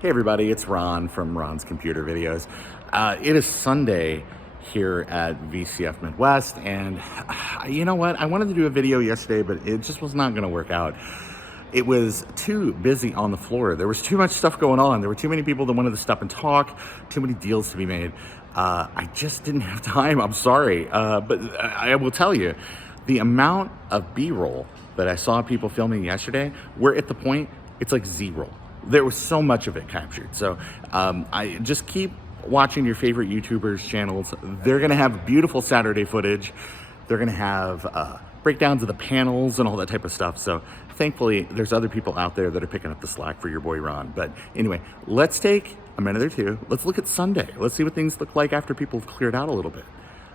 Hey everybody, it's Ron from Ron's Computer Videos. It is Sunday here at VCF Midwest, and you know what? I wanted to do a video yesterday, but it just was not going to work out. It was too busy on the floor. There was too much stuff going on. There were too many people that wanted to stop and talk, too many deals to be made. I just didn't have time. I'm sorry. But I will tell you, the amount of B-roll that I saw people filming yesterday, we're at the point, it's like zero. There was so much of it captured. So I just keep watching your favorite YouTubers channels. They're gonna have beautiful Saturday footage. They're gonna have breakdowns of the panels and all that type of stuff. So thankfully there's other people out there that are picking up the slack for your boy Ron. But anyway, let's take a minute or two. Let's look at Sunday. Let's see what things look like after people have cleared out a little bit.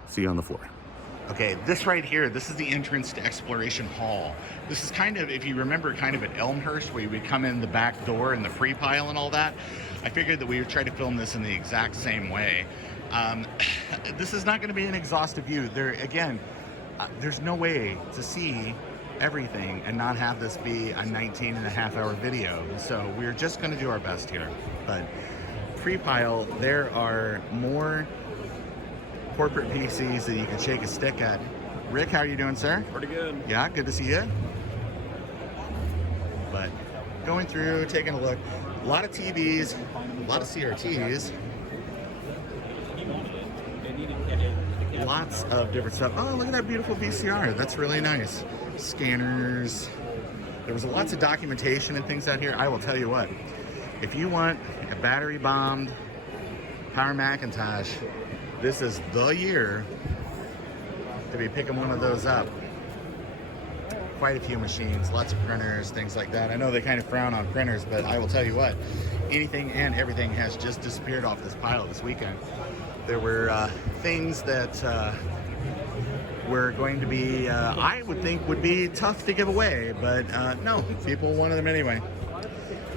See you on the floor. Okay, this right here, this is the entrance to Exploration Hall. This is kind of, if you remember, kind of at Elmhurst, where you would come in the back door and the free pile and all that. I figured that we would try to film this in the exact same way. This is not going to be an exhaustive view. There, again, there's no way to see everything and not have this be a 19.5-hour video. So we're just going to do our best here. But free pile, there are more corporate PCs that you can shake a stick at. Rick, how are you doing, sir? Pretty good. Yeah, good to see you. But going through, taking a look, a lot of TVs, a lot of CRTs, lots of different stuff. Oh, look at that beautiful VCR. That's really nice. Scanners. There was lots of documentation and things out here. I will tell you what, if you want a battery bombed Power Macintosh, this is the year to be picking one of those up. Quite a few machines, lots of printers, things like that. I know they kind of frown on printers, but I will tell you what, anything and everything has just disappeared off this pile this weekend. There were things that were going to be, I would think would be tough to give away, but no, people wanted them anyway.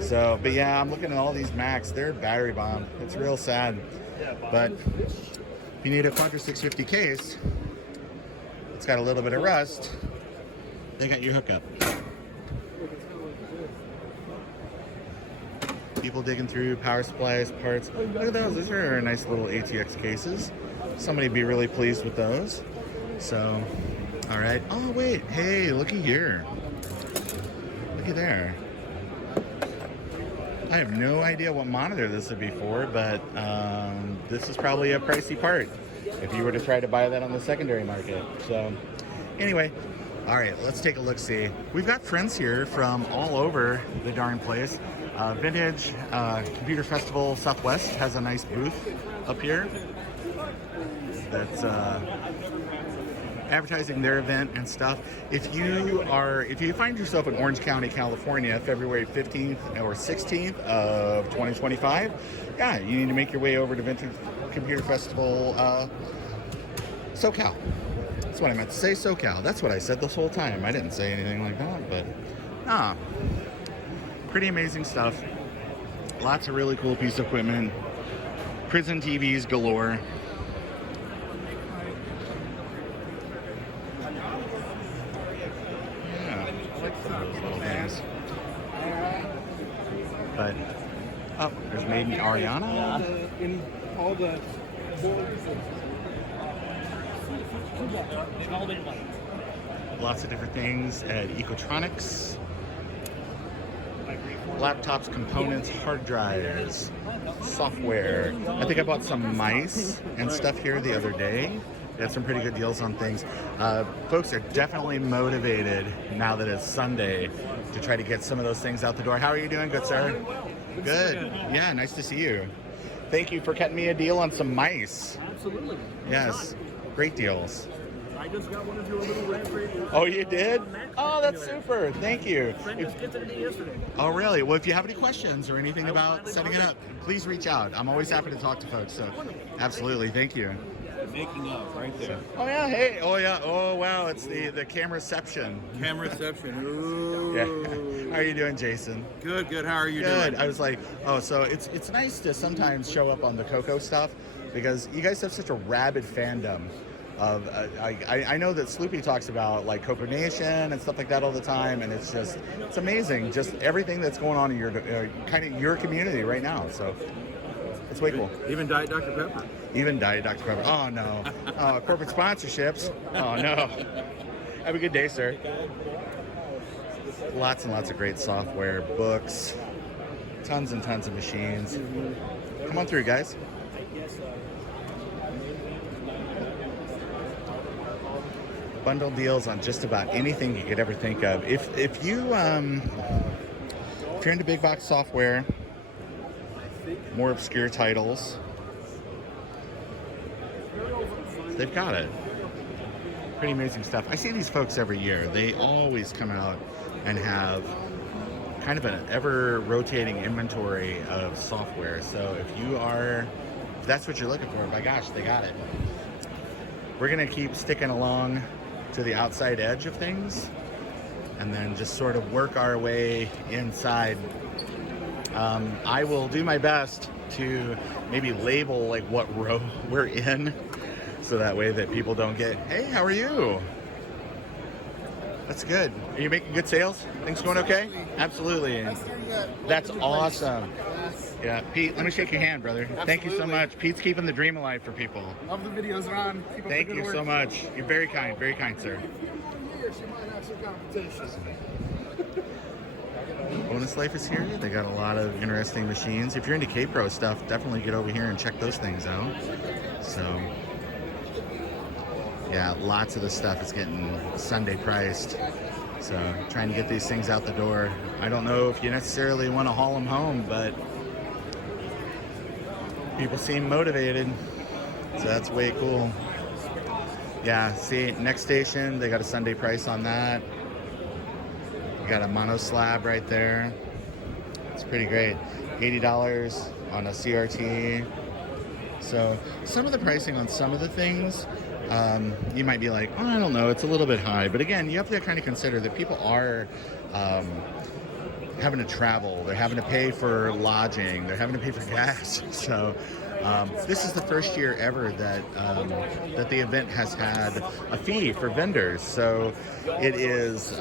So, but yeah, I'm looking at all these Macs, they're battery bombed. It's real sad, but if you need a Quadra 650 case, it's got a little bit of rust, they got your hookup. People digging through power supplies, parts. Look at those. Those are nice little ATX cases. Somebody would be really pleased with those. So, all right. Oh, wait. Hey, looky here. Looky there. I have no idea what monitor this would be for, but this is probably a pricey part if you were to try to buy that on the secondary market. So anyway, all right, let's take a look-see. We've got friends here from all over the darn place. Vintage Computer Festival Southwest has a nice booth up here that's advertising their event and stuff. If you find yourself in Orange County, California, February 15th or 16th of 2025, yeah, you need to make your way over to Vintage Computer Festival SoCal. That's what I meant to say, SoCal. That's what I said this whole time. I didn't say anything like that, but pretty amazing stuff. Lots of really cool piece of equipment. Prison TVs galore. But oh, there's Made in Ariana. In all the Lots of different things at Ecotronics. Laptops, components, hard drives, software. I think I bought some mice and stuff here the other day. They had some pretty good deals on things. Folks are definitely motivated now that it's Sunday to try to get some of those things out the door. How are you doing, good sir? Good. Yeah, nice to see you. Thank you for cutting me a deal on some mice. absolutely. Yes, great deals. I just got one of your little red radio. Oh, you did? Oh, that's super. Thank you. Friend just gets it yesterday. Oh, really? Well, if you have any questions or anything about setting it up, please reach out. I'm always happy to talk to folks. So, absolutely. Thank you. Making up right there. Oh, yeah. Hey. Oh, yeah. Oh, wow. It's the cameraception. Camera reception. Ooh. Yeah. How are you doing, Jason? Good, good. How are you Good. doing? I was like, oh, so it's nice to sometimes show up on the Coco stuff because you guys have such a rabid fandom of I know that Sloopy talks about like Copa Nation and stuff like that all the time, and it's amazing, just everything that's going on in your kind of your community right now. So it's way cool. Even Diet Dr. Pepper. Even Diet Dr. Pepper. Oh no, corporate sponsorships. Oh no. Have a good day, sir. Lots and lots of great software, books, tons and tons of machines. Come on through, guys. Bundle deals on just about anything you could ever think of. If you're into big box software, more obscure titles, they've got it. Pretty amazing stuff. I see these folks every year. They always come out and have kind of an ever rotating inventory of software. So if that's what you're looking for, by gosh, they got it. We're gonna keep sticking along to the outside edge of things and then just sort of work our way inside. I will do my best to maybe label like what row we're in, so that way that people don't get, hey, how are you? That's good. Are you making good sales? Things going okay? Absolutely. That's awesome. Yeah, Pete, let me shake your hand, brother. Absolutely. Thank you so much. Pete's keeping the dream alive for people. Love the videos, Ron. Keep up Thank the good you work. so much. You're very kind, sir. Years, you might have some competition. Bonus Life is here. They got a lot of interesting machines. If you're into K-Pro stuff, definitely get over here and check those things out. So, yeah, lots of the stuff is getting Sunday priced. So, trying to get these things out the door. I don't know if you necessarily want to haul them home, but people seem motivated. So that's way cool. Yeah, see, next station, they got a Sunday price on that. You got a mono slab right there. It's pretty great. $80 on a CRT. So some of the pricing on some of the things, you might be like, oh, I don't know, it's a little bit high. But again, you have to kind of consider that people are having to travel. They're having to pay for lodging. They're having to pay for gas. So this is the first year ever that that the event has had a fee for vendors. So it is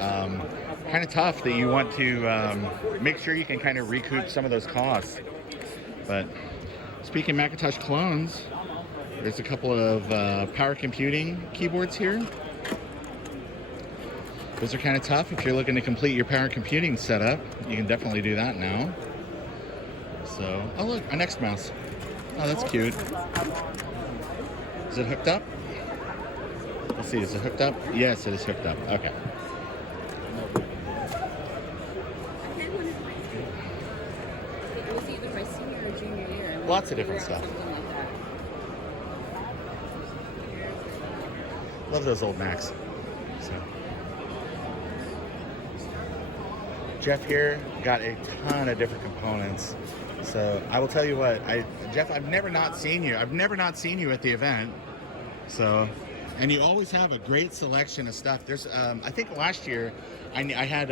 kind of tough that you want to make sure you can kind of recoup some of those costs. But speaking of Macintosh clones, there's a couple of power computing keyboards here. Those are kind of tough. If you're looking to complete your power computing setup, you can definitely do that now. So, oh look, our next mouse. Oh, that's cute. Is it hooked up? Let's see, is it hooked up? Yes, it is hooked up. Okay. It was either my senior or junior year. Lots of different stuff. Something like that. Love those old Macs. So. Jeff here got a ton of different components. So I will tell you what, Jeff, I've never not seen you. I've never not seen you at the event. So, and you always have a great selection of stuff. There's, I think last year I had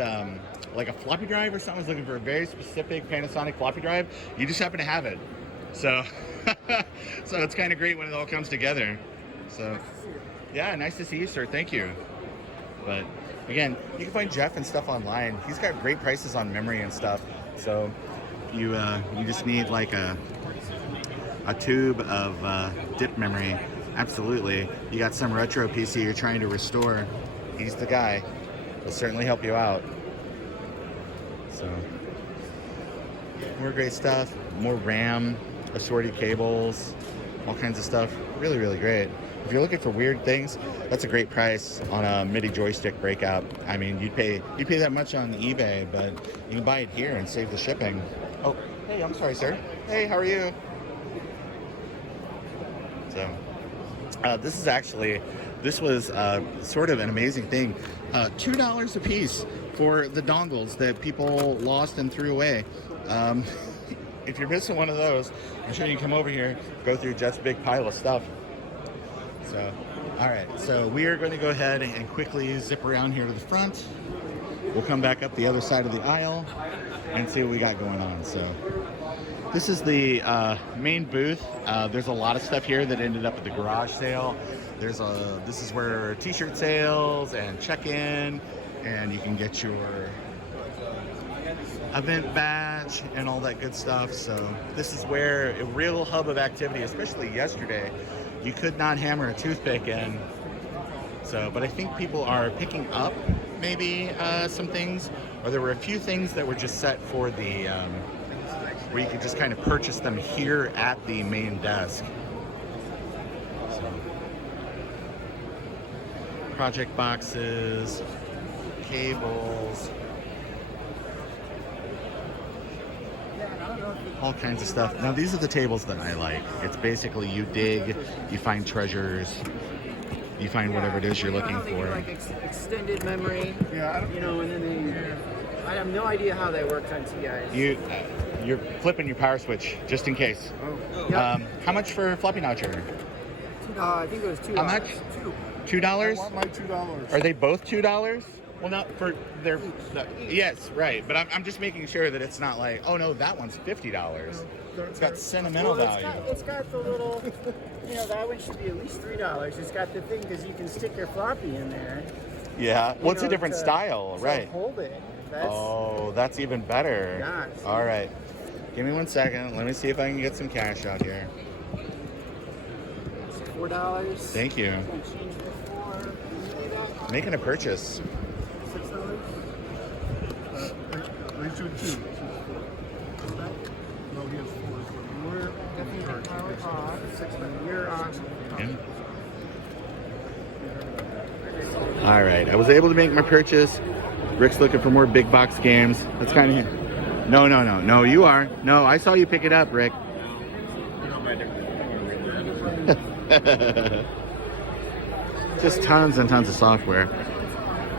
like a floppy drive or something. I was looking for a very specific Panasonic floppy drive. You just happen to have it. So, so it's kind of great when it all comes together. So, yeah, nice to see you, sir. Thank you. But again, you can find Jeff and stuff online. He's got great prices on memory and stuff. So you just need like a tube of dip memory. Absolutely. You got some retro PC you're trying to restore. He's the guy. He'll certainly help you out. So more great stuff. More RAM, assorted cables, all kinds of stuff. Really, really great. If you're looking for weird things, that's a great price on a MIDI joystick breakout. I mean, you'd pay that much on eBay, but you can buy it here and save the shipping. Oh, hey, I'm sorry, sir. Hey, how are you? So, this was sort of an amazing thing. $2 a piece for the dongles that people lost and threw away. If you're missing one of those, I'm sure you can come over here, go through Jeff's big pile of stuff. So, all right, so we are going to go ahead and quickly zip around here to the front. We'll come back up the other side of the aisle and see what we got going on. So this is the main booth. There's a lot of stuff here that ended up at the garage sale. This is where t-shirt sales and check-in, and you can get your event badge and all that good stuff. So this is where a real hub of activity, especially yesterday. You could not hammer a toothpick in. So, but I think people are picking up maybe some things, or there were a few things that were just set for the where you could just kind of purchase them here at the main desk. So, project boxes, cables, all kinds of stuff. Now these are the tables that I like. It's basically you dig, you find treasures, you find whatever it is you're looking for. Like extended memory, you know, and then I have no idea how they work on TIs. You're flipping your power switch just in case. Yep. How much for floppy notcher? I think it was $2. How much? $2? I want my $2. Are they both $2? Well, not for their. Yes, right. But I'm just making sure that it's not like, oh no, that one's $50. It's got sentimental value. It's got the little, you know, that one should be at least $3. It's got the thing because you can stick your floppy in there. Yeah. Well, it's a know, different style, right? Hold it. Oh, that's even better. Yeah. All right. Give me 1 second. Let me see if I can get some cash out here. It's $4. Thank you. Making a purchase. $6. They should too. No, he has 4. We're definitely power off. $6. You're on. Yeah. All right. I was able to make my purchase. Rick's looking for more big box games. That's kind of here. No, you are. No, I saw you pick it up, Rick. Just tons and tons of software.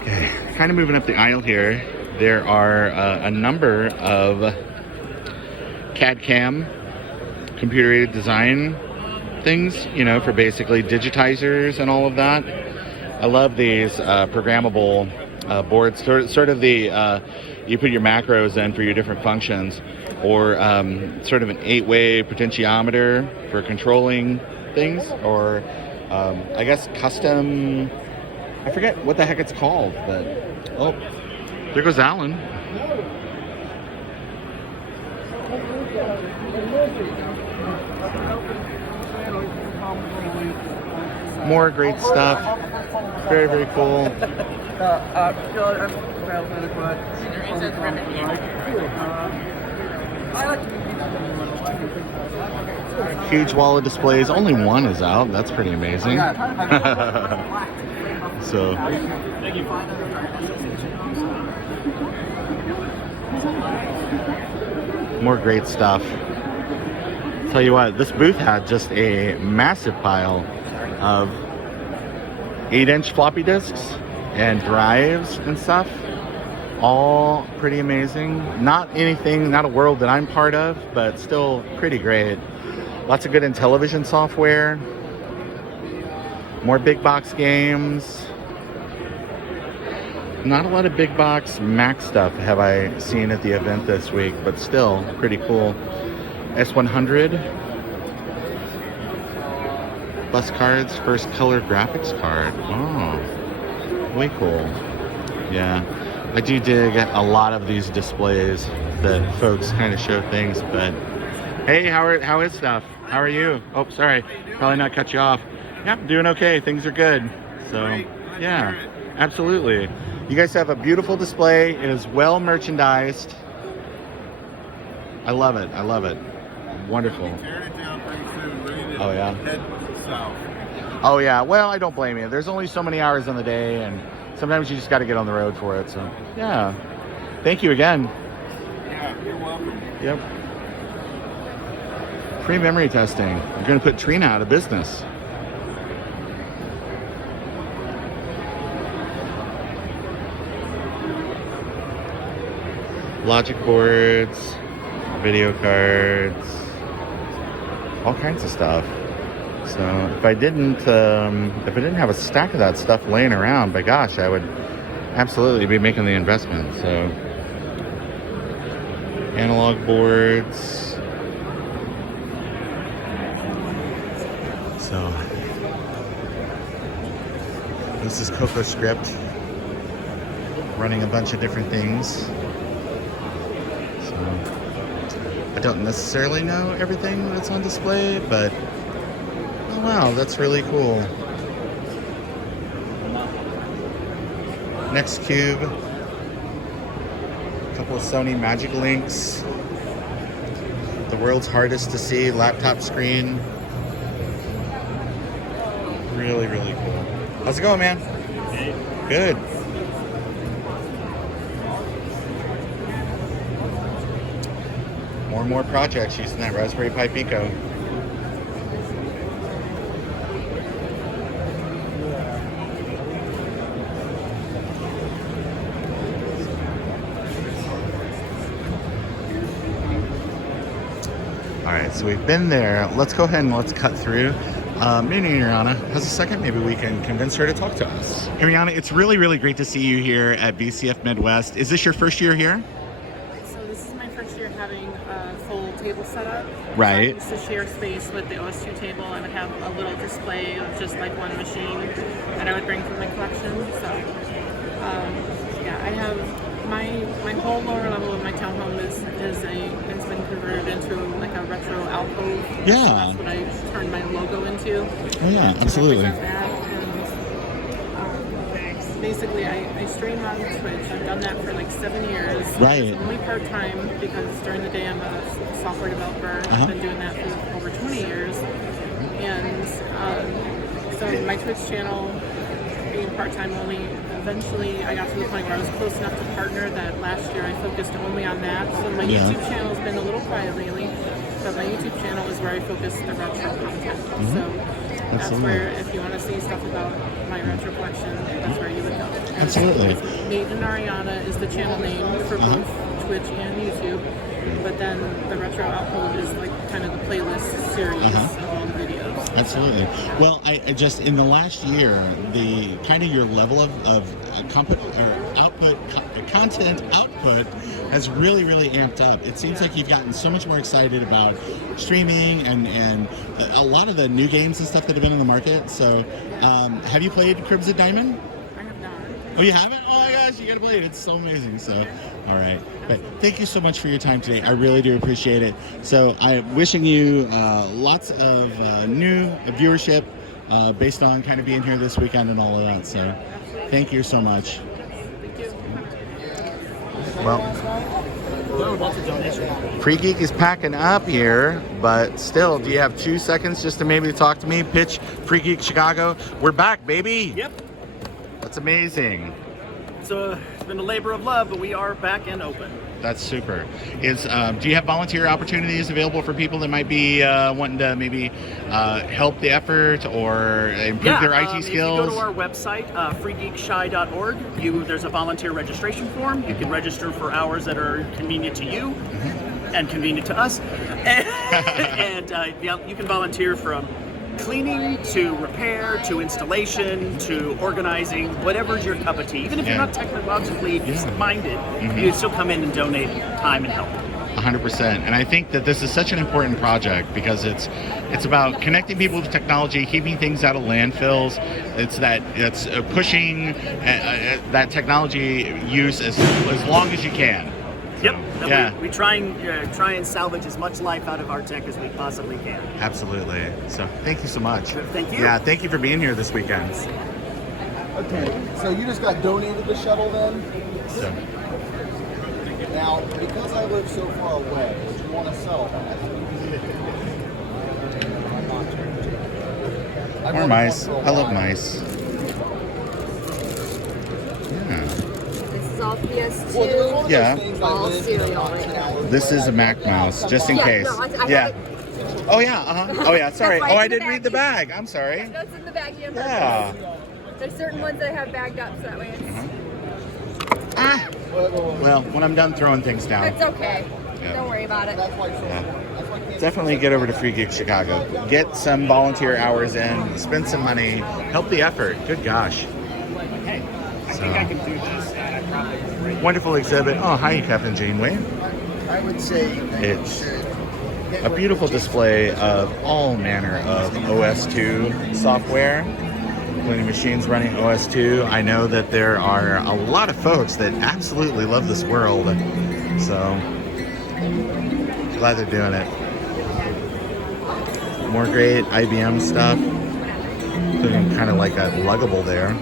Okay, kind of moving up the aisle here. There are a number of CAD CAM, computer aided design things, you know, for basically digitizers and all of that. I love these programmable boards, sort of the you put your macros in for your different functions, or sort of an 8-way potentiometer for controlling things, or I guess custom, I forget what the heck it's called, but oh, there goes Alan. More great stuff. Very, very cool. Huge wall of displays. Only one is out. That's pretty amazing. So. More great stuff. Tell you what, this booth had just a massive pile of 8-inch floppy disks and drives and stuff. All pretty amazing. Not a world that I'm part of, but still pretty great. Lots of good Intellivision software. More big box games. Not a lot of big box Mac stuff have I seen at the event this week, but still pretty cool. S100. Bus cards, first color graphics card. Oh, way cool. Yeah, I do dig a lot of these displays that folks kind of show things, but hey, how is stuff? How are you? Oh, sorry, probably not cut you off. Yeah, doing okay. Things are good. So, yeah, absolutely. You guys have a beautiful display. It is well merchandised. I love it. I love it. Wonderful. Oh, yeah. Oh, yeah. Well, I don't blame you. There's only so many hours in the day, and sometimes you just got to get on the road for it. So, yeah. Thank you again. Yeah, you're welcome. Yep. Free memory testing. You're going to put Trina out of business. Logic boards, video cards, all kinds of stuff. So if I didn't have a stack of that stuff laying around, by gosh, I would absolutely be making the investment. So analog boards. So This is Coco Script running a bunch of different things. So I don't necessarily know everything that's on display, but oh wow, that's really cool. Next Cube, a couple of Sony Magic Links, the world's hardest to see laptop screen. Really, really cool. How's it going, man? Good. More and more projects using that Raspberry Pi Pico. All right, so we've been there. Let's go ahead and let's cut through. Maybe Ariana has a second. Maybe we can convince her to talk to us. Ariana, it's really, really great to see you here at VCF Midwest. Is this your first year here? So this is my first year having a full table set up. Right. I used to share space with the OS2 table. I would have a little display of just like one machine that I would bring from my collection. So yeah, I have my whole lower level of my townhome has been converted into like a retro alcove. Yeah. So that's what I turned my logo into. Oh yeah, to absolutely. represent that. And basically, I stream on Twitch. I've done that for like 7 years. Right. It's only part-time because during the day I'm a software developer. I've been doing that for over 20 years. And so my Twitch channel, being part-time only, eventually I got to the point where I was close enough to partner that last year I focused only on that. So my YouTube channel has been a little quiet lately, but my YouTube channel is where I focus the retro content. So that's where, if you want to see stuff about my retro collection, that's where you would go. And Absolutely. Meander Ariana is the channel name for both Twitch and YouTube, but then the retro alcove is like kind of the playlist series of all the videos. Absolutely. Well, I just in the last year, the kind of your level of content output has really, really amped up. It seems like you've gotten so much more excited about streaming and a lot of the new games and stuff that have been in the market. So, have you played Cribs of Diamond? I have not. Oh, you haven't? Oh my gosh, you gotta play it. It's so amazing. So, all right. But thank you so much for your time today. I really do appreciate it. So I'm wishing you lots of new viewership based on kind of being here this weekend and all of that. So thank you so much. Well, Free Geek is packing up here, but still, do you have 2 seconds just to maybe talk to me? Pitch Free Geek Chicago. We're back, baby. Yep. That's amazing. So it's been a labor of love, but we are back and open. That's super. Do you have volunteer opportunities available for people that might be wanting to maybe help the effort or improve their IT skills? If you go to our website, freegeekshy.org, there's a volunteer registration form. You can register for hours that are convenient to you and convenient to us. And you can volunteer from cleaning to repair to installation to organizing, whatever's your cup of tea. Even if you're not technologically minded, you can still come in and donate time and help. 100%. And I think that this is such an important project because it's about connecting people to technology, keeping things out of landfills. It's pushing that technology use as long as you can. Yep. Yeah. We try and salvage as much life out of our tech as we possibly can. Absolutely. So thank you so much. Thank you. Yeah, thank you for being here this weekend. Okay, so you just got donated the shuttle then? So, now, because I live so far away, would you want to sell that? more mice. I love mice. Yeah. This is all PS2. Yeah. All serial right now. This is a Mac mouse, just in case. No, I yeah. have it. Oh yeah. Oh yeah. Sorry. That's Oh, why I it's in didn't the read the bag. I'm sorry. No, it's in the bag here. Yeah. There's certain ones that I have bagged up so that way it's... Ah. Well, when I'm done throwing things down. It's okay. Yeah. Don't worry about it. Yeah. Definitely get over to Free Geek Chicago. Get some volunteer hours in. Spend some money. Help the effort. Good gosh. Hey, I think I can do this. Wonderful exhibit. Oh, hi, Captain Janeway. I would say It's a beautiful display of all manner of OS2 software. including machines running OS2. I know that there are a lot of folks that absolutely love this world, so glad they're doing it. More great IBM stuff, including kind of like a luggable there.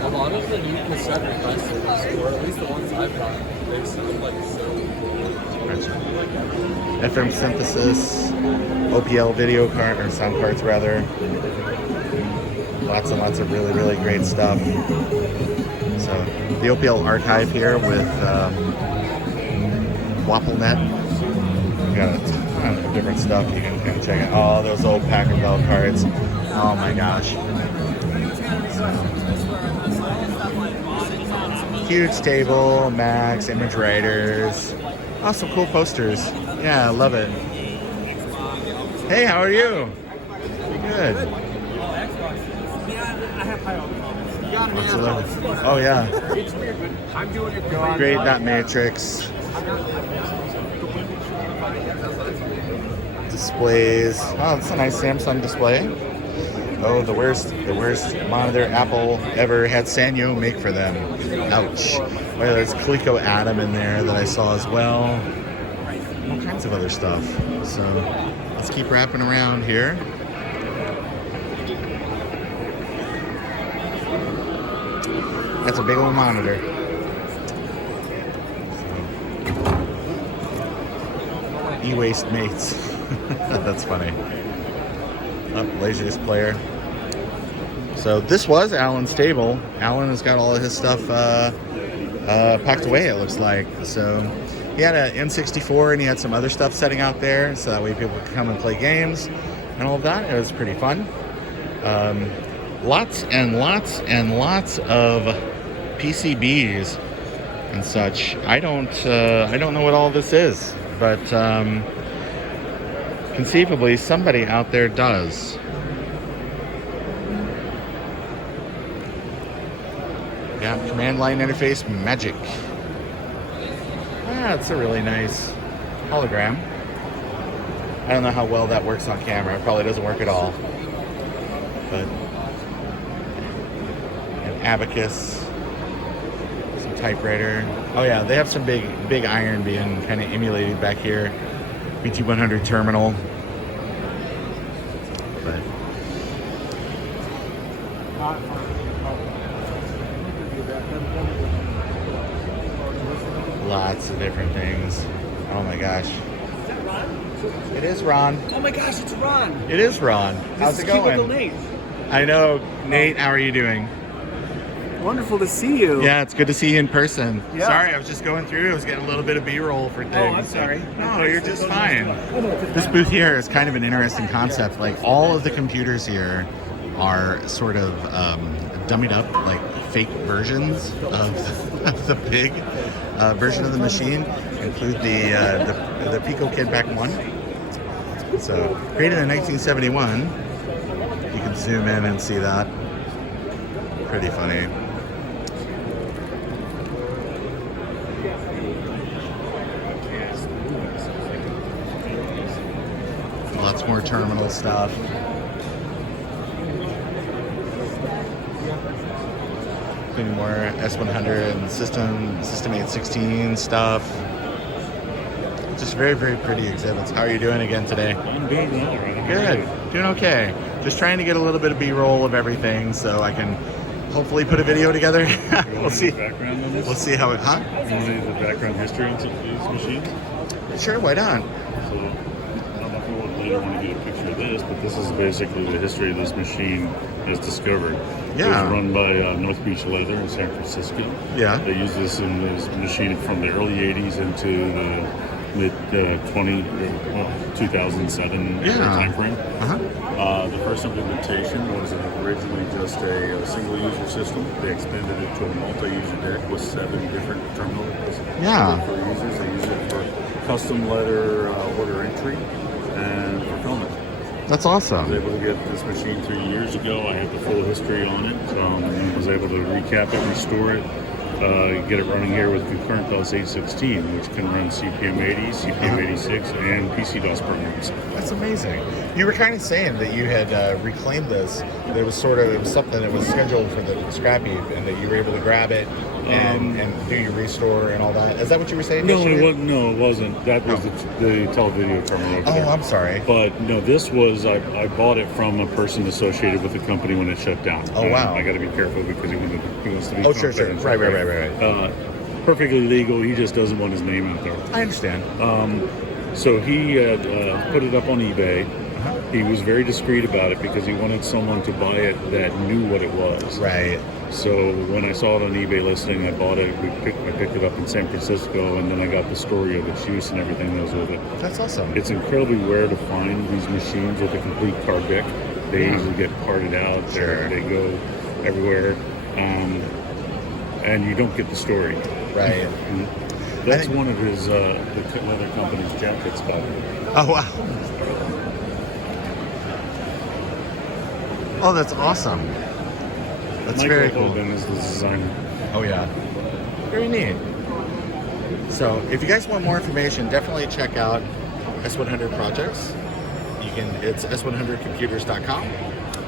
A lot of the new cassette requesters, or at least the ones I've gotten, they sound like so. FM synthesis, OPL video card, or sound cards rather. Lots and lots of really, really great stuff. So the OPL archive here with WappleNet. We got a ton of different stuff you can check out. Oh, those old Packer Bell cards. Oh my gosh. Huge table, Max, image writers. Oh, some cool posters. Yeah, I love it. Hey, how are you? Good. Oh yeah. Great dot matrix. Displays. Oh, it's a nice Samsung display. Oh, the worst monitor Apple ever had Sanyo make for them. Ouch. Well, there's Coleco Atom in there that I saw as well. All kinds of other stuff. So let's keep wrapping around here. That's a big old monitor. E-waste mates. That's funny. Oh, Laserdisc player. So this was Alan's table. Alan has got all of his stuff packed away, it looks like. So he had an N64 and he had some other stuff setting out there, so that way people could come and play games and all of that. It was pretty fun. Lots and lots and lots of PCBs and such. I don't know what all this is, but conceivably somebody out there does. Yeah, command line interface magic. That's a really nice hologram. I don't know how well that works on camera. It probably doesn't work at all. But an abacus, some typewriter. Oh yeah, they have some big iron being kind of emulated back here. BT100 terminal. But lots of different things. Oh my gosh. It is Ron. Oh my gosh, it's Ron. It is Ron. How's it going? Nate. I know. Nate, how are you doing? Wonderful to see you. Yeah, it's good to see you in person. Yeah. Sorry, I was just going through. I was getting a little bit of B-roll for things. Oh, I'm sorry. No, you're just fine. This booth here is kind of an interesting concept. Like, all of the computers here are sort of dummied up, like fake versions of the big version of the machine. Include the Pico Kid Back 1. So, created in 1971. You can zoom in and see that. Pretty funny. Lots more terminal stuff. Including more S100 and System 816 stuff. Just very, very pretty exhibits. How are you doing again today? I'm doing well. Good. Doing okay. Just trying to get a little bit of B-roll of everything so I can hopefully put a video together. We'll see. We'll see how it, huh? You want the background history into these machines? Sure, why not? So, I don't know if you would later want to get a picture of this, but this is basically the history of this machine as discovered. Yeah. It was run by North Beach Leather in San Francisco. Yeah. They used this in this machine from the early 80s into the mid 2007 time frame. The first implementation was originally just a single user system. They expanded it to a multi-user deck with 7 different terminals. Yeah. For users, they use it for custom letter order entry and fulfillment. That's awesome. I was able to get this machine 3 years ago. I have the full history on it. Was able to recap it, restore it, get it running here with concurrent DOS 816, which can run CPM 80, CPM 86, and PC-DOS programs. That's amazing. You were kind of saying that you had reclaimed this. That it was something that was scheduled for the scrap heap, and that you were able to grab it and do your restore and all that. Is that what you were saying? No, it wasn't. That was the televideo terminal over there. Oh, I'm sorry. But no, this was, I bought it from a person associated with the company when it shut down. Oh, wow. I got to be careful because he wants to be. Oh, sure. Right. Perfectly legal. He just doesn't want his name out there. I understand. So he had put it up on eBay. He was very discreet about it because he wanted someone to buy it that knew what it was. Right. So when I saw it on eBay listing, I bought it. I picked it up in San Francisco, and then I got the story of its use and everything that was with it. That's awesome. It's incredibly rare to find these machines with a complete card deck. They usually get parted out. Sure. They go everywhere, and you don't get the story. Right. That's one of his the leather company's jackets, by the way. Oh, wow. Oh, that's awesome. That's Michael very cool. Hogan is the designer. Oh, yeah. Very neat. So, if you guys want more information, definitely check out S100 Projects. It's s100computers.com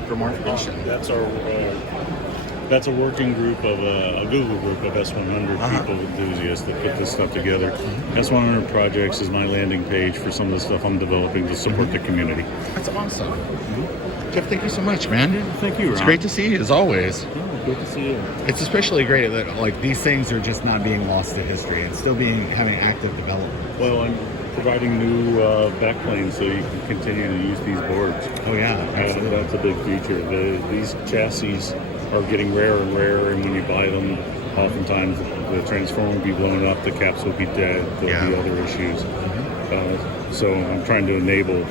for more information. That's a working group of a Google group of S100 people enthusiasts that put this stuff together. S100 Projects is my landing page for some of the stuff I'm developing to support the community. That's awesome. Jeff, thank you so much, man. Thank you, Ron. It's great to see you, as always. Oh, good to see you. It's especially great that like these things are just not being lost to history and still having active development. Well, I'm providing new backplanes so you can continue to use these boards. Oh yeah, absolutely. That's a big feature. These chassis are getting rarer and rarer, and when you buy them, oftentimes the transformer will be blown up, the caps will be dead, there'll be other issues. So I'm trying to enable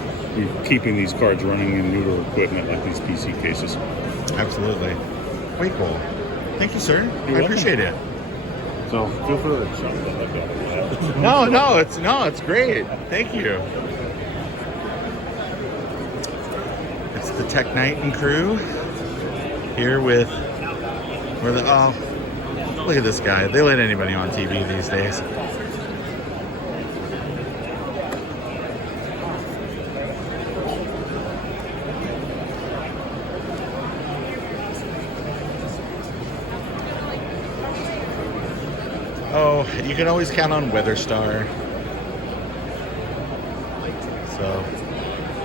keeping these cards running in newer equipment like these PC cases. Absolutely. Way cool. Thank you, sir. You're I appreciate it. So feel free to shut the heck up. No, it's great. Thank you. It's the Tech Knight and crew here with look at this guy. They let anybody on TV these days. Oh, you can always count on WeatherStar. So,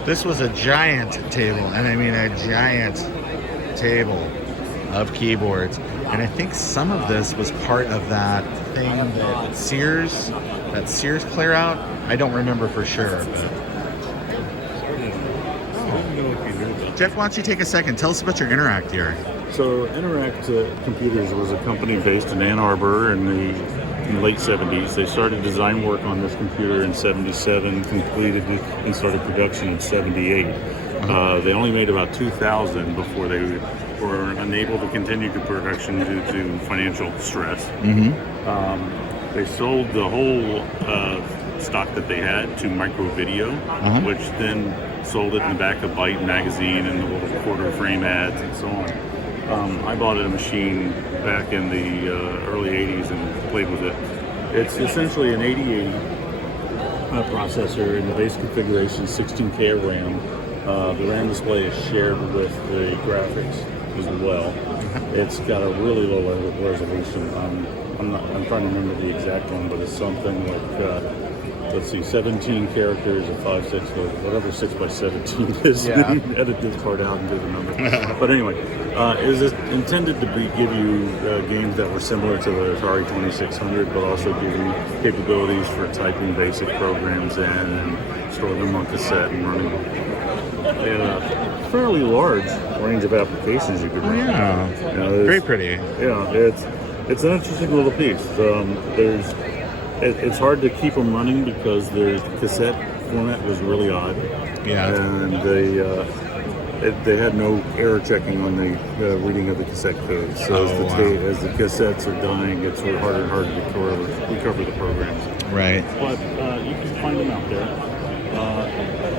this was a giant table, and I mean a giant table of keyboards. And I think some of this was part of that thing that Sears clear out. I don't remember for sure, but. Jeff, why don't you take a second? Tell us about your Interact here. So Interact Computers was a company based in Ann Arbor in the late 70s. They started design work on this computer in 77, completed it and started production in 78. They only made about 2,000 before they were unable to continue to production due to financial stress. They sold the whole stock that they had to Micro Video, which then sold it in the back of Byte magazine and the little quarter frame ads and so on. I bought a machine back in the early 80s and played with it. It's essentially an 8080 processor in the base configuration, 16K of RAM. The RAM display is shared with the graphics as well. It's got a really low resolution. I'm trying to remember the exact one, but it's something like let's see, 17 characters of 5/6, whatever 6x17 is. Yeah. Edit this part out and do the number. But anyway, it was intended to give you games that were similar to the Atari 2600, but also give you capabilities for typing basic programs in and store them on cassette and running them. And a fairly large range of applications you could run. Yeah, you know, very pretty. Yeah, it's an interesting little piece. It's hard to keep them running because the cassette format was really odd. Yeah. And they had no error checking on the reading of the cassette code. So as the cassettes are dying, it's harder and harder to recover the programs. Right. But you can find them out there.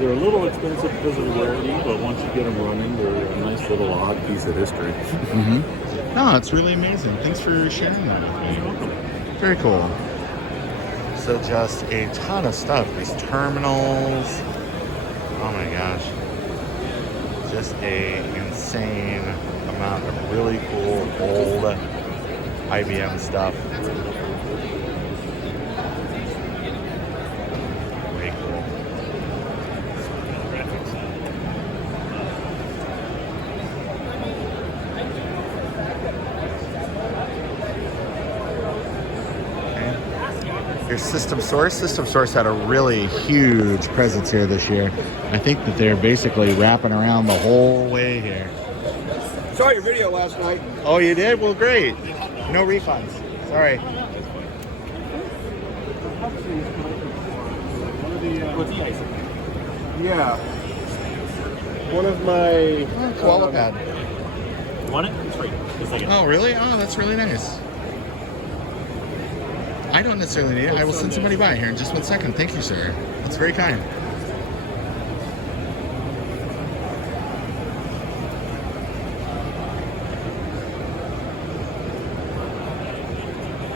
They're a little expensive because of the rarity, but once you get them running, they're a nice little odd piece of history. No, it's really amazing. Thanks for sharing that with me. You're welcome. Very cool. So just a ton of stuff. These terminals. Oh my gosh. Just a insane amount of really cool old IBM stuff. Way cool. Your System Source. System Source had a really huge presence here this year. I think that they're basically wrapping around the whole way here. Saw your video last night. Oh, you did? Well, great. No refunds. Sorry. Yeah. One of my Koala pad. Want it? It's free. Just like it. Oh, really? Oh, that's really nice. I don't necessarily need it. I will send somebody by here in just 1 second. Thank you, sir. That's very kind.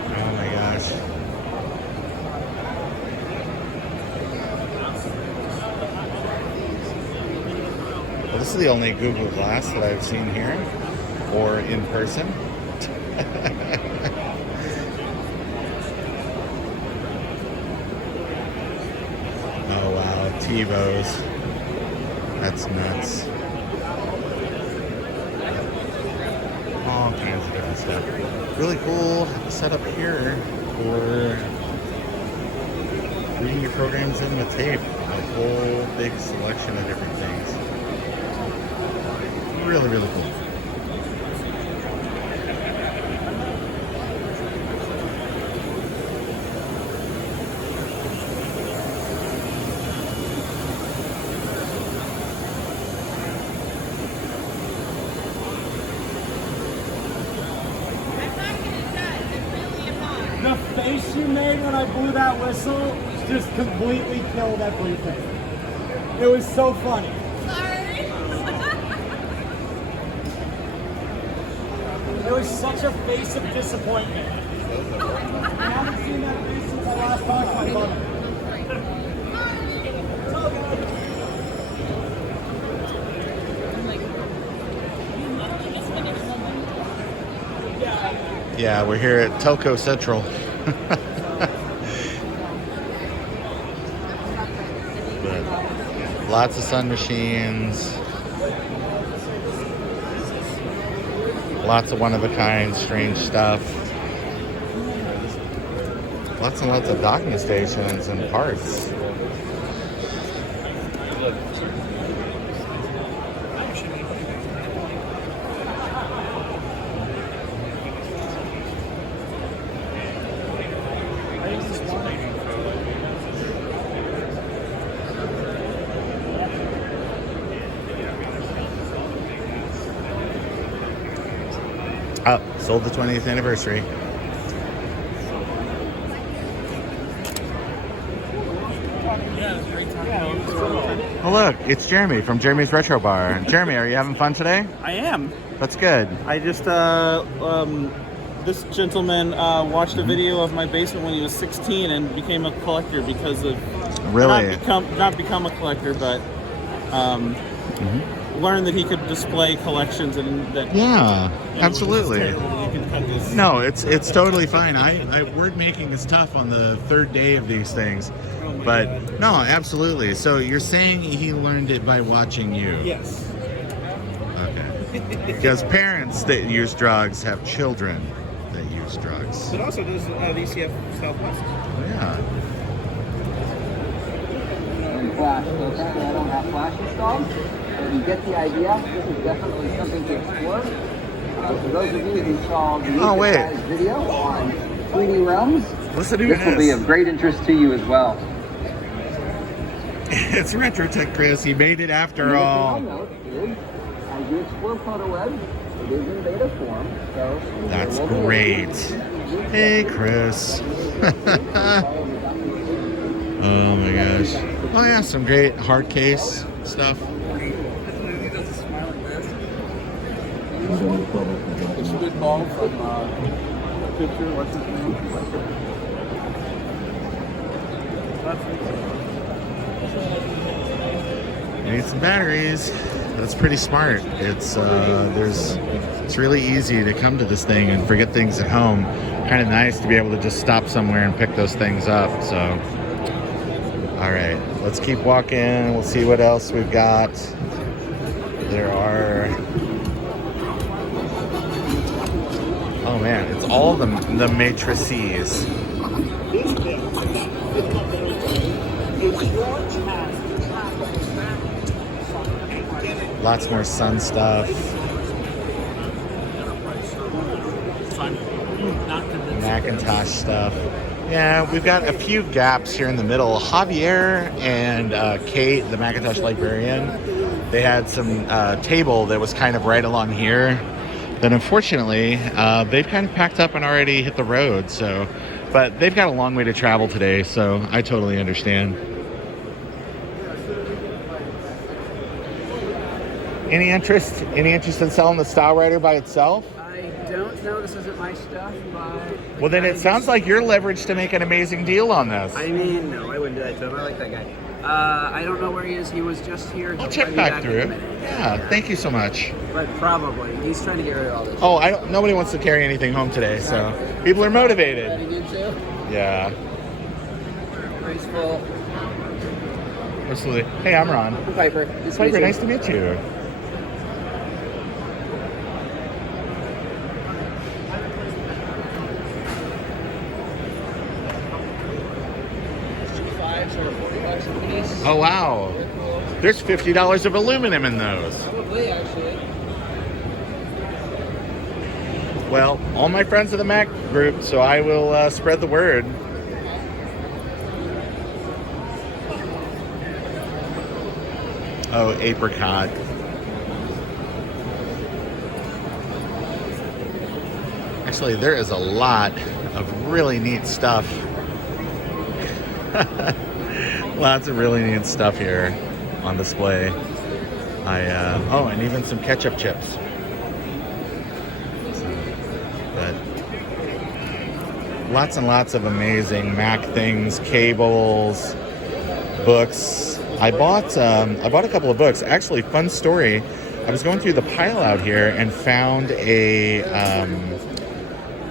Oh my gosh. Well, this is the only Google Glass that I've seen here or in person. Oh wow, TiVos. That's nuts. All kinds of different stuff. Really cool setup here for reading your programs in with tape. A whole big selection of different things. Really, really cool. The face you made when I blew that whistle just completely killed everything. It was so funny. Sorry. It was such a face of disappointment. I haven't seen that face since I last talked to my mother. It's all good. Yeah, we're here at Telco Central. But lots of Sun machines. Lots of one-of-a-kind, strange stuff. Lots and lots of docking stations and parts. Oh, sold the 20th anniversary. Oh look, it's Jeremy from Jeremy's Retro Bar. Jeremy, are you having fun today? I am. That's good. I just this gentleman watched a video of my basement when he was 16 and became a collector because of Really? not become a collector, but learned that he could display collections and that. Yeah, you know, absolutely. which is terrible that you can cut this. No, it's totally fine. I word making is tough on the third day of these things. But no, absolutely. So you're saying he learned it by watching you? Yes. Okay. Because parents that use drugs have children that use drugs. But also there's VCF Southwest. Yeah. And flash. So apparently I don't have flash installed. But you get the idea. This is definitely something to explore. For those of you who saw the guy's video on 3D Realms, Listen to this will be of great interest to you as well. It's RetroTech Chris. He made it after And all. note is, as you explore PhotoWeb, it is in beta form. So That's great. Hey, Chris. Oh my gosh. Oh yeah, some great hard case stuff. It's a good ball from picture. What's his name? You need some batteries. That's pretty smart. It's really easy to come to this thing and forget things at home. Kind of nice to be able to just stop somewhere and pick those things up. So, all right, let's keep walking. We'll see what else we've got. There are. Oh man, it's all the matrices. Lots more Sun stuff. Macintosh stuff. Yeah, we've got a few gaps here in the middle. Javier and Kate, the Macintosh librarian, they had some table that was kind of right along here. But unfortunately, they've kind of packed up and already hit the road. So, but they've got a long way to travel today, so I totally understand. Any interest in selling the Style Rider by itself? I don't know. This isn't my stuff, but... Well, then it sounds like you're leveraged to make an amazing deal on this. I mean, no, I wouldn't do that to him. I like that guy. I don't know where he is. He was just here. I'll check back through. Yeah, thank you so much. But probably. He's trying to get rid of all this. Oh, nobody wants to carry anything home today, so people are motivated. Yeah. Graceful. Absolutely. Hey, I'm Ron. Piper. Piper, nice to meet you. Oh wow, there's $50 of aluminum in those. Probably, actually. Well, all my friends are the Mac group, so I will spread the word. Oh, apricot. Actually, there is a lot of really neat stuff. Lots of really neat stuff here on display. Oh, and even some ketchup chips. But lots and lots of amazing Mac things, cables, books. I bought a couple of books. Actually, fun story. I was going through the pile out here and found a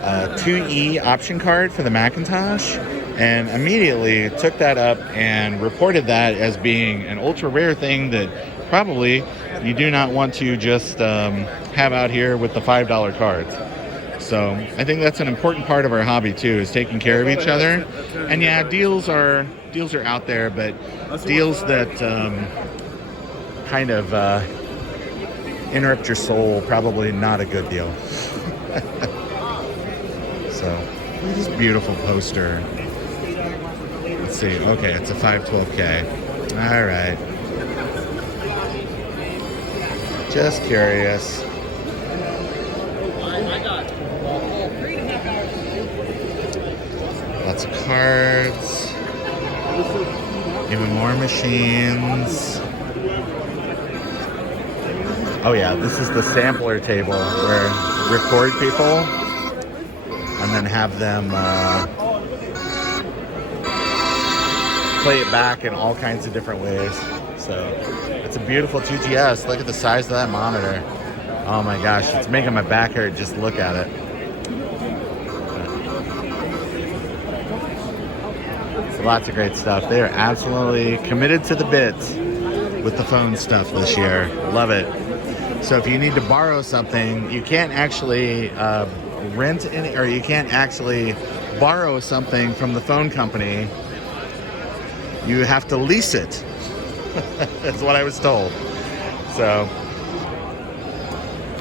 2E option card for the Macintosh. And immediately took that up and reported that as being an ultra rare thing that probably you do not want to just have out here with the $5 cards. So I think that's an important part of our hobby too, is taking care of each other. And yeah, deals are out there, but deals that kind of interrupt your soul, probably not a good deal. So look at this beautiful poster. Let's see. Okay, it's a 512K. All right. Just curious. Lots of cards. Even more machines. Oh yeah, this is the sampler table where record people and then have them play it back in all kinds of different ways. So it's a beautiful 2GS. Look at the size of that monitor. Oh my gosh, it's making my back hurt just look at it. But lots of great stuff. They are absolutely committed to the bit with the phone stuff this year. Love it. So if you need to borrow something, you can't actually rent any, or you can't actually borrow something from the phone company. You have to lease it. That's what I was told. So,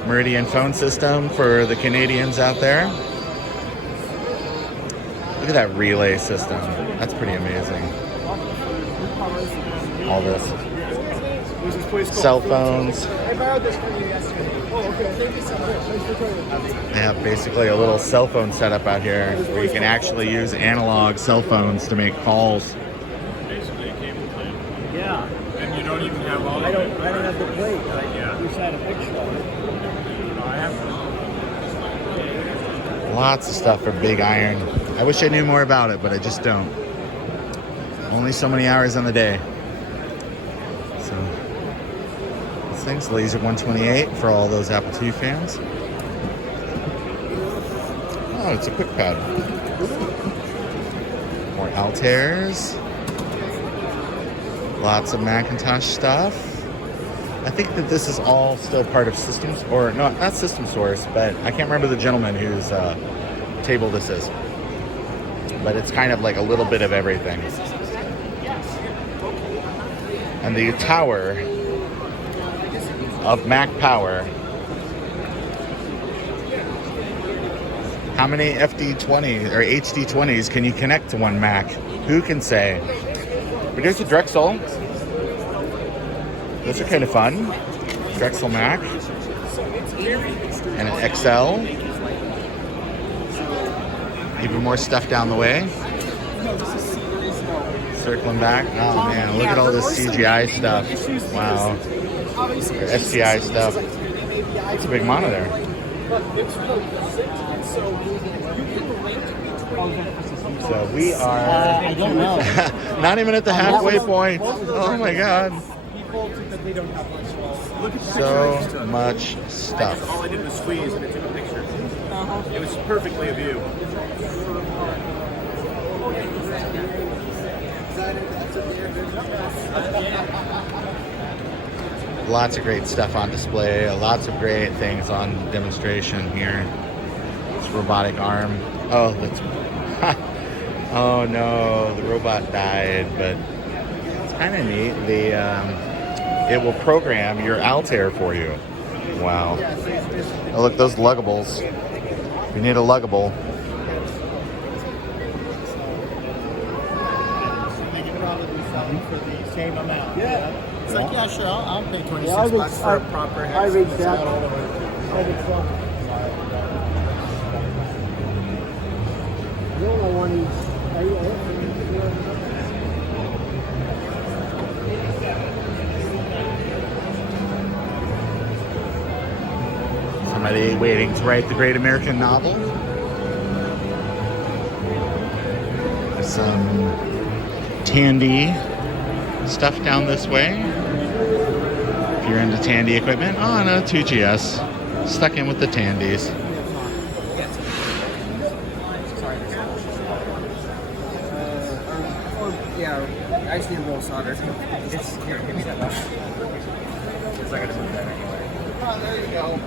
Meridian phone system for the Canadians out there. Look at that relay system. That's pretty amazing. All this. Cell phones. I borrowed this from you yesterday. Oh, okay. Thank you so much. Thanks for coming. They have basically a little cell phone setup out here where you can actually use analog cell phones to make calls. Lots of stuff for big iron. I wish I knew more about it, but I just don't. Only so many hours in the day. So, this thing's laser 128 for all those Apple II fans. Oh, it's a quick pad. More Altairs. Lots of Macintosh stuff. I think that this is all still part of Systems, or no, not System Source, but I can't remember the gentleman whose table this is. But it's kind of like a little bit of everything. And the tower of Mac Power. How many FD20 or HD20s can you connect to one Mac? Who can say? But here's a Drexel. Those are kind of fun. Drexel Mac. And an XL. Even more stuff down the way. Circling back. Oh man, look at all this CGI stuff. Wow. SCI stuff. It's a big monitor. So we are I don't know. not even at the halfway point. Oh my god. So much stuff. All I did was squeeze and it took a picture. It was perfectly a view. Lots of great stuff on display. Lots of great things on demonstration here. This robotic arm. Oh, that's... oh no, the robot died, but it's kind of neat. It will program your Altair for you. Wow. Oh, look, those luggables. You need a luggable. They could probably sell them for the same amount. Yeah. It's like, yeah, sure, I'll pay 26 Yeah, bucks for a proper I reached headset. out. I reached out. The only one is... Somebody waiting to write the great American novel. There's some Tandy stuff down this way. If you're into Tandy equipment. Oh no, 2GS. Stuck in with the Tandys. Yeah, I just need a roll solder. It's here, give me that one. Because I gotta move that anyway. Oh, there you go.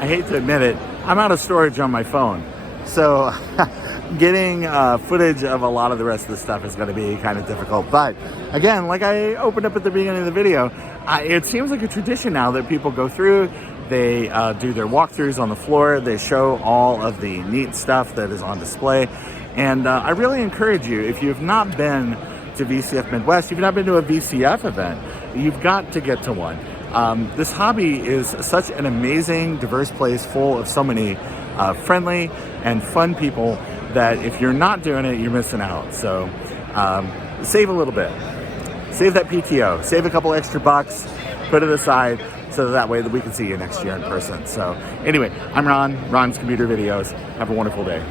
I hate to admit it, I'm out of storage on my phone. So getting footage of a lot of the rest of the stuff is going to be kind of difficult. But again, like I opened up at the beginning of the video, it seems like a tradition now that people go through, they do their walkthroughs on the floor, they show all of the neat stuff that is on display. And I really encourage you, if you've not been to VCF Midwest, if you've not been to a VCF event, you've got to get to one. This hobby is such an amazing, diverse place full of so many friendly and fun people that if you're not doing it, you're missing out. So save a little bit. Save that PTO. Save a couple extra bucks. Put it aside so that way that we can see you next year in person. So anyway, I'm Ron, Ron's Computer Videos. Have a wonderful day.